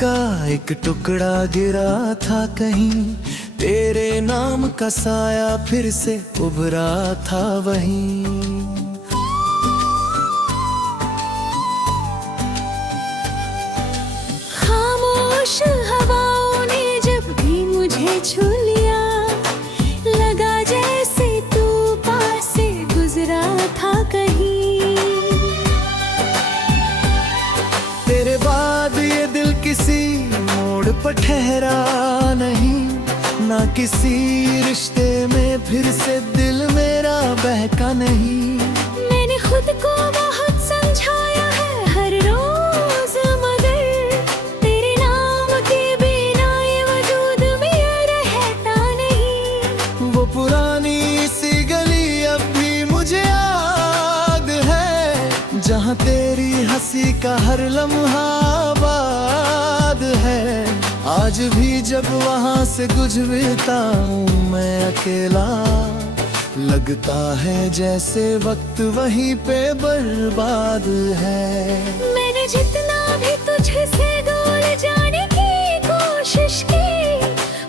का एक टुकड़ा गिरा था कहीं, तेरे नाम का साया फिर से उभरा था वहीं। खामोश हवाओं ने जब भी मुझे छू लिया, लगा जैसे तू पास से गुजरा था कहीं। तेरे बाद ये दिल किसी मोड़ पर ठहरा नहीं, ना किसी रिश्ते में फिर से दिल मेरा बहका नहीं। मैंने खुद को बहुत समझाया है हर रोज, मगर तेरे नाम के बिना ये वजूद में रहता नहीं। वो पुरानी सी गली अब भी मुझे याद है, जहाँ तेरी हंसी का हर लम्हा आबाद है। आज भी जब वहाँ से गुजरता हूँ मैं अकेला, लगता है जैसे वक्त वहीं पे बर्बाद है। मैंने जितना भी तुझसे दूर जाने की कोशिश की,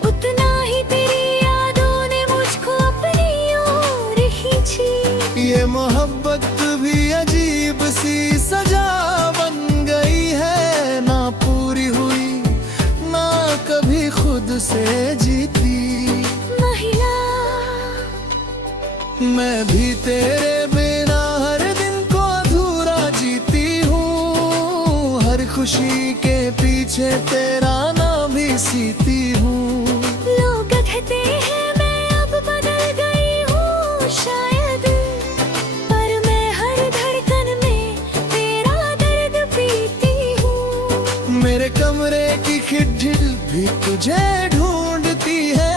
उतना ही तेरी यादों ने मुझको अपनी ओर खींची। ये मोहब्बत भी अजीब सी सजा बन गई है, ना पूरी हुई ना कभी खुद से जीती। महिला मैं भी तेरे बिना हर दिन को अधूरा जीती हूँ, हर खुशी के पीछे तेरा नाम भी सीती हूँ। लोग कहते हैं मैं अब बदल गई हूँ शायद, पर मैं हर धड़कन में तेरा दर्द पीती हूँ। मेरे कमरे की खिड़की भी तुझे ढूंढती है,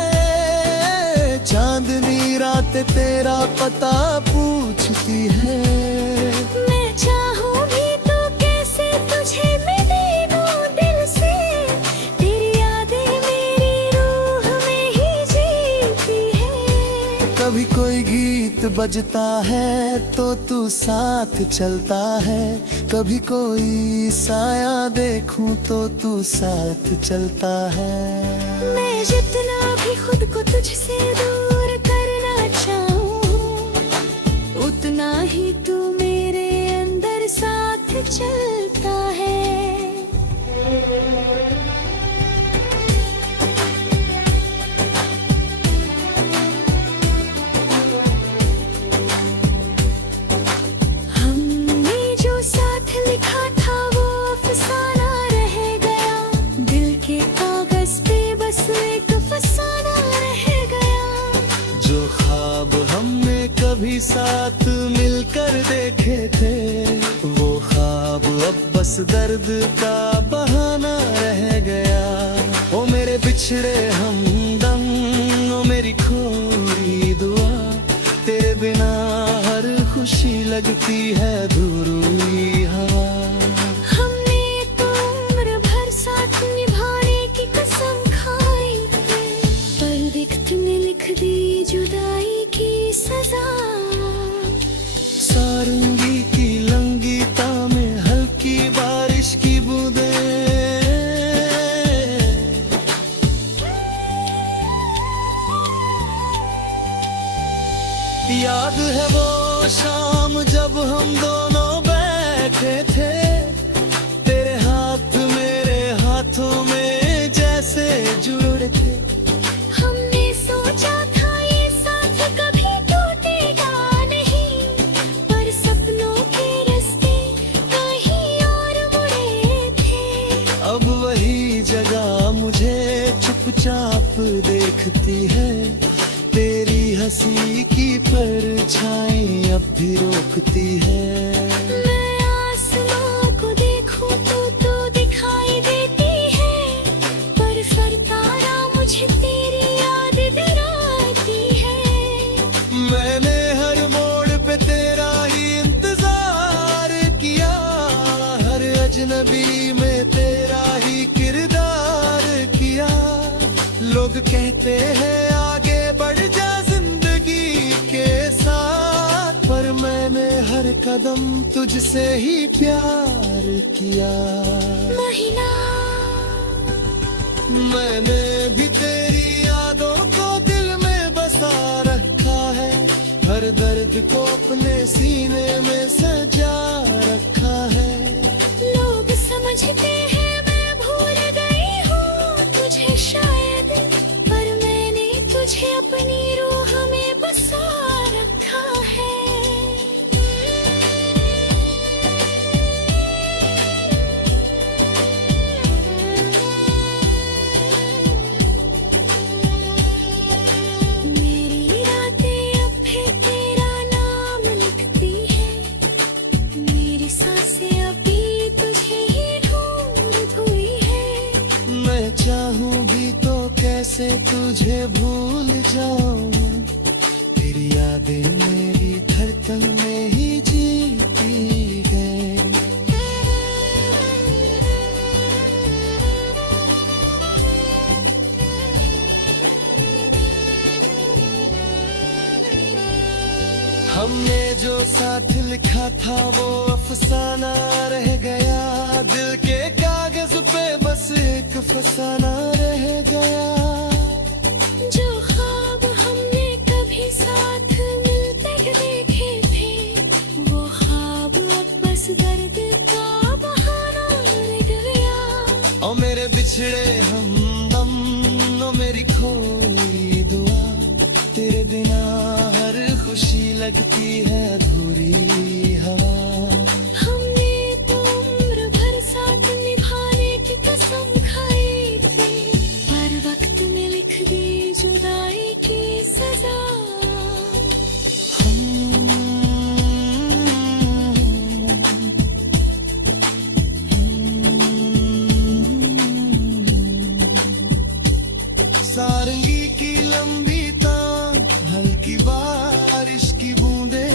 चांदनी रात तेरा पता पूछती है। मैं चाहूँ भी तो कैसे तुझे मिले दूँ दिल से, तेरी यादें मेरी रूह में ही जीती है। कभी कोई गीत बजता है तो तू साथ चलता है, कभी कोई साया देखूं तो तू साथ चलता है। मैं जितना भी खुद को तुझसे दूर करना चाहूँ, उतना ही तू मेरे अंदर साथ चलता है। हमने जो साथ लिखा था वो अफसाना रह गया, दिल के कागज पे बस एक फसाना रह गया। जो ख्वाब हमने कभी साथ मिलकर देखे थे, वो ख्वाब अब बस दर्द का बहाना रह गया। ओ मेरे बिछड़े हमदम, ओ मेरी खोई दुआ, तेरे बिना हर खुशी लगती है अधूरी हवा। हमने तो उम्र भर साथ निभाने की कसम खाई थी, पर वक्त ने लिख दी जुदाई की सजा। सारंगी की लंगीता में हल्की बारिश की बूंदें, याद है वो शाम जब हम दोनों बैठे थे, तेरे हाथ मेरे हाथों में जैसे जुड़े थे। हमने सोचा था ये साथ कभी टूटेगा नहीं, पर सपनों के रास्ते कहीं और मुड़े थे। अब वही जगह मुझे चुपचाप देखती है, तेरी हंसी की परछाई अब भी रोकती है। मैं आसमां को देखूं तो दिखाई देती है, पर फिर तारा मुझे तेरी याद दिलाती है। मैंने हर मोड़ पे तेरा ही इंतजार किया, हर अजनबी में तेरा ही किरदार किया। लोग कहते हैं आगे बढ़ जा जिंदगी के साथ, पर मैंने हर कदम तुझसे ही प्यार किया। महिला मैंने भी तेरी यादों को दिल में बसा रखा है, हर दर्द को अपने सीने में सजा रखा है। लोग समझते हैं मैं भूल गई हूँ तुझे शायद, पर मैंने तुझे अपनी रूह में बसा रखा है। मेरी रातें अब भी तेरा नाम लिखती है, मेरी सांसें अभी तुझे ही ढूंढ हुई है। मैं चाहूँ भी तो कैसे तुझे भूल जाऊं, तेरी यादें मेरी धड़कन में ही जीती गए। हमने जो साथ लिखा था वो अफसाना रह गया, दिल के कागज पे बस एक फसाना रह गया। जो ख्वाब हमने कभी साथ मिलते देखे थे, वो ख्वाब अब बस दर्द का बहाना रह गया। ओ मेरे बिछड़े हमदम, ओ मेरी खोई दुआ, तेरे बिना हर खुशी लगती है अधूरी हवा। हमने तो उम्र भर साथ निभाने की कसम खाई थी, पर वक्त में लिख दी जुदाई की सजा। सारंगी की लंबी तान, हल्की बारिश की बूंदे,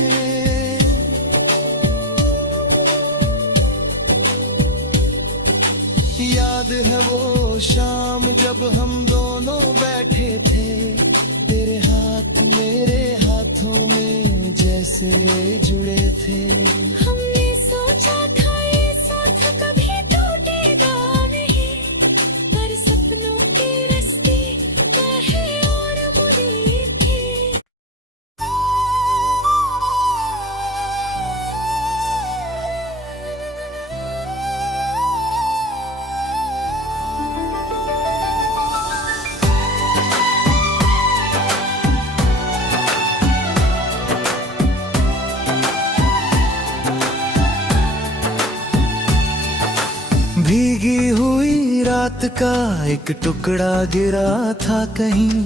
याद है वो शाम जब हम दोनों बैठे थे, तेरे हाथ मेरे हाथों में जैसे जुड़े थे। हमने सोचा था ये साथ कभी टूटेगा नहीं, पर सपनों के रास्ते कहीं और मुड़े थे। भीगी हुई रात का एक टुकड़ा गिरा था कहीं,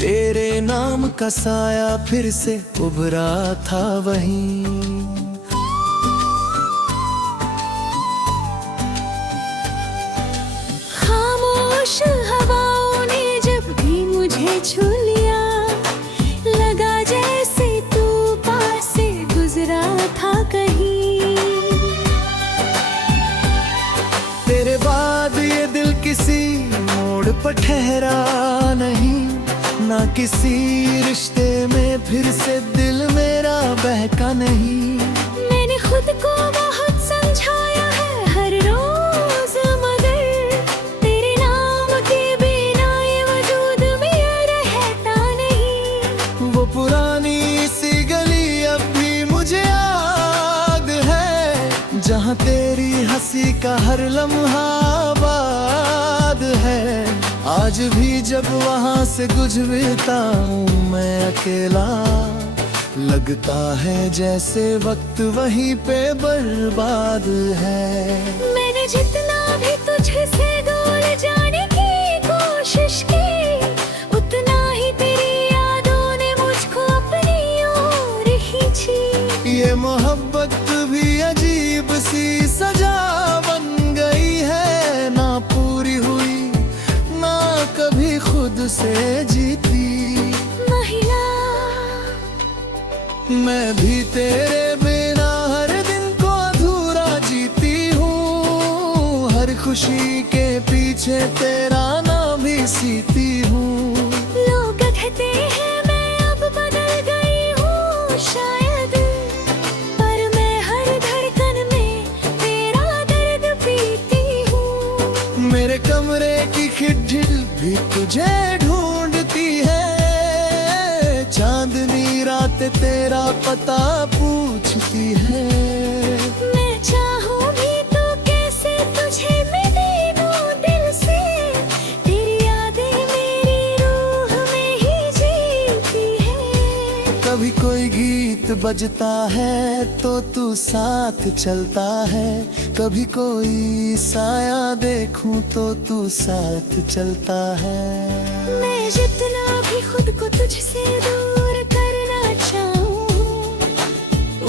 तेरे नाम का साया फिर से उभरा था वहीं। खामोश हवाओं ने जब भी मुझे छू लिया, लगा जैसे तू पास से गुजरा था कहीं। तेरे बाद ये दिल किसी मोड़ पर ठहरा नहीं, ना किसी रिश्ते में फिर से दिल मेरा बहका नहीं। मैंने खुद को बहुत समझाया है हर रोज, मगर तेरे नाम के बिना ये वजूद में रहता नहीं। वो पुरानी सी गली अब भी मुझे याद है, जहाँ तेरी हंसी का हर लम्हा आबाद है। आज भी जब वहाँ से गुजरता हूँ मैं अकेला, लगता है जैसे वक्त वहीं पे बर्बाद है। मैंने जितना भी तुझसे दूर जाने की कोशिश की, उतना ही तेरी यादों ने मुझको अपनी ओर खींची। ये मोहब्बत भी अजीब सी सजा बन गई है, ना पूरी हुई ना कभी खुद से जीती। महिला मैं भी तेरे बिना हर दिन को अधूरा जीती हूँ, हर खुशी के पीछे तेरा नाम भी सीती हूँ। लोग कहते हैं मैं अब बदल गई हूँ शायद, पर मैं हर धड़कन में तेरा दर्द पीती हूँ। मेरे कमरे की खिड़की भी तुझे ढूंढती है, चांदनी रात तेरा पता पूछती है। मैं चाहूं भी तो कैसे तुझे मिले दूं दिल से, तेरी यादें मेरी रूह में ही जीती है। कभी कोई गीत बजता है तो तू साथ चलता है, कभी कोई साया देखूं तो तू साथ चलता है। मैं जितना भी खुद को तुझसे दूर करना चाहूं,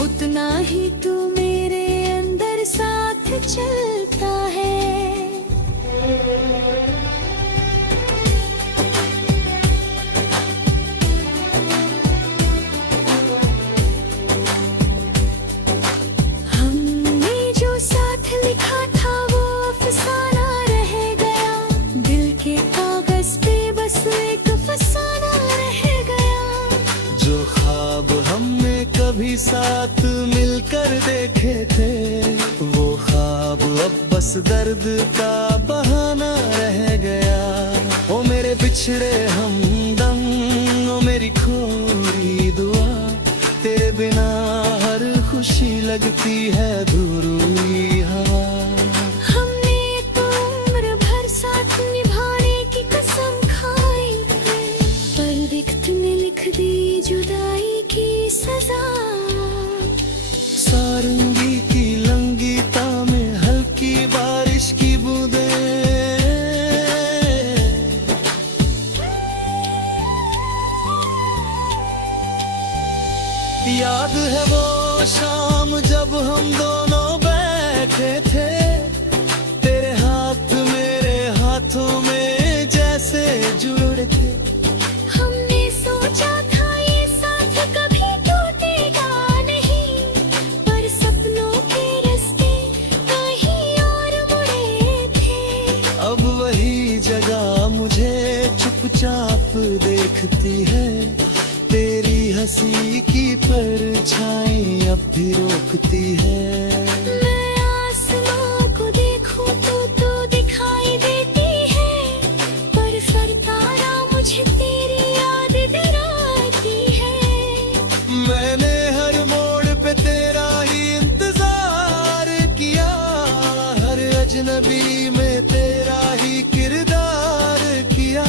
उतना ही तू मेरे अंदर साथ चलता है। हमने जो साथ लिखा था वो अफसाना रह गया, दिल के कागज पे बस एक अफसाना रह गया। जो ख्वाब हमने कभी साथ मिलकर देखे थे, वो ख्वाब अब बस दर्द का बहाना रह गया। ओ मेरे बिछड़े हमदम, ओ मेरी खोई दुआ, तेरे बिना हर खुशी लगती है अधूरी हवा। हमने तो उम्र भर साथ निभाने की कसम खाई थी, पर वक्त ने लिख दी जुदाई की सजा। सारंगी की लंगीता में हल्की बारिश की बूंदें, याद है वो शाम जब हम दोनों बैठे थे, तेरे हाथ मेरे हाथों में जैसे जुड़े थे। हमने सोचा था ये साथ कभी टूटेगा नहीं, पर सपनों के रास्ते कहीं और मुड़े थे। अब वही जगह मुझे चुपचाप देखती है, तेरी हंसी की परछाई अब भी रोकती है। मैं आसमां को देखूं तो दिखाई देती है, पर सरतारा मुझे तेरी याद दिलाती है। मैंने हर मोड़ पे तेरा ही इंतजार किया, हर अजनबी में तेरा ही किरदार किया।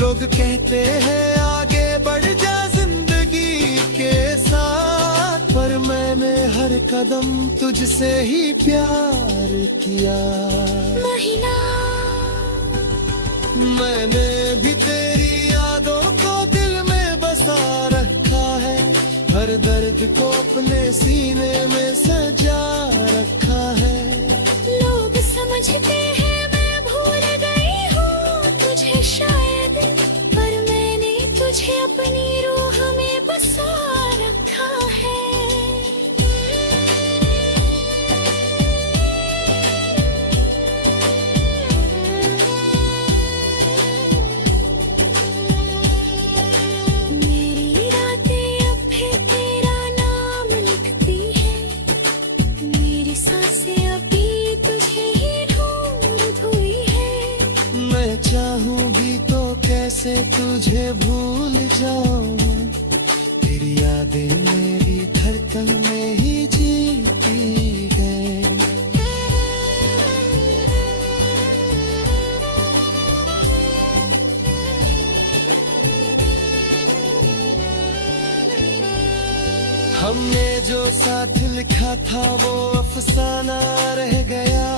लोग कहते हैं आगे बढ़ जा जिंदगी के साथ, पर मैंने हर कदम तुझसे ही प्यार किया। महीना मैंने भी तेरी यादों को दिल में बसा रखा है, हर दर्द को अपने सीने में सजा रखा है। लोग समझते हैं मैं भूल गई हूँ तुझे शायद, पर मैंने तुझे अपनी रूह में बसा रखा है। मेरी रातें अब भी तेरा नाम लिखती है, मेरी सांसें अभी तुझे ही ढूंढ हुई है। मैं चाहूँ भी तो कैसे तुझे भूल जाऊं, तेरी यादें मेरी धड़कन में ही जीती गए। हमने जो साथ लिखा था वो अफसाना रह गया,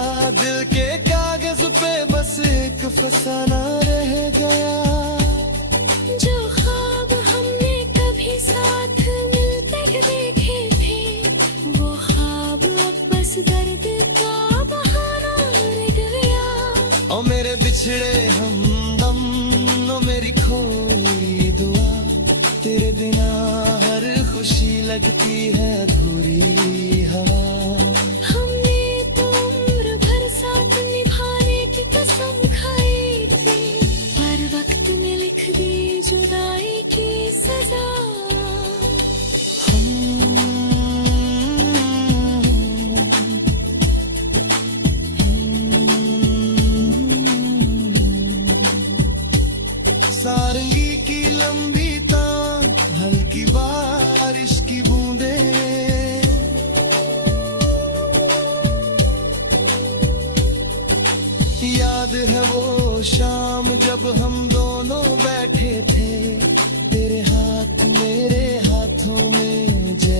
दिल के कागज पे बस एक फसाना रह गया। जो ख्वाब हमने कभी साथ मिलते देखे थे, वो ख्वाब अब बस दर्द का बहाना रह गया। ओ मेरे बिछड़े हमदम, ओ मेरी खोई दुआ, तेरे बिना हर खुशी लगती है अधूरी हवा। हमने तो उम्र भर साथ निभाने की कसम खाई थी, पर वक्त ने लिख दी जुदाई की सजा।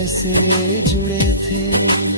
से जुड़े थे।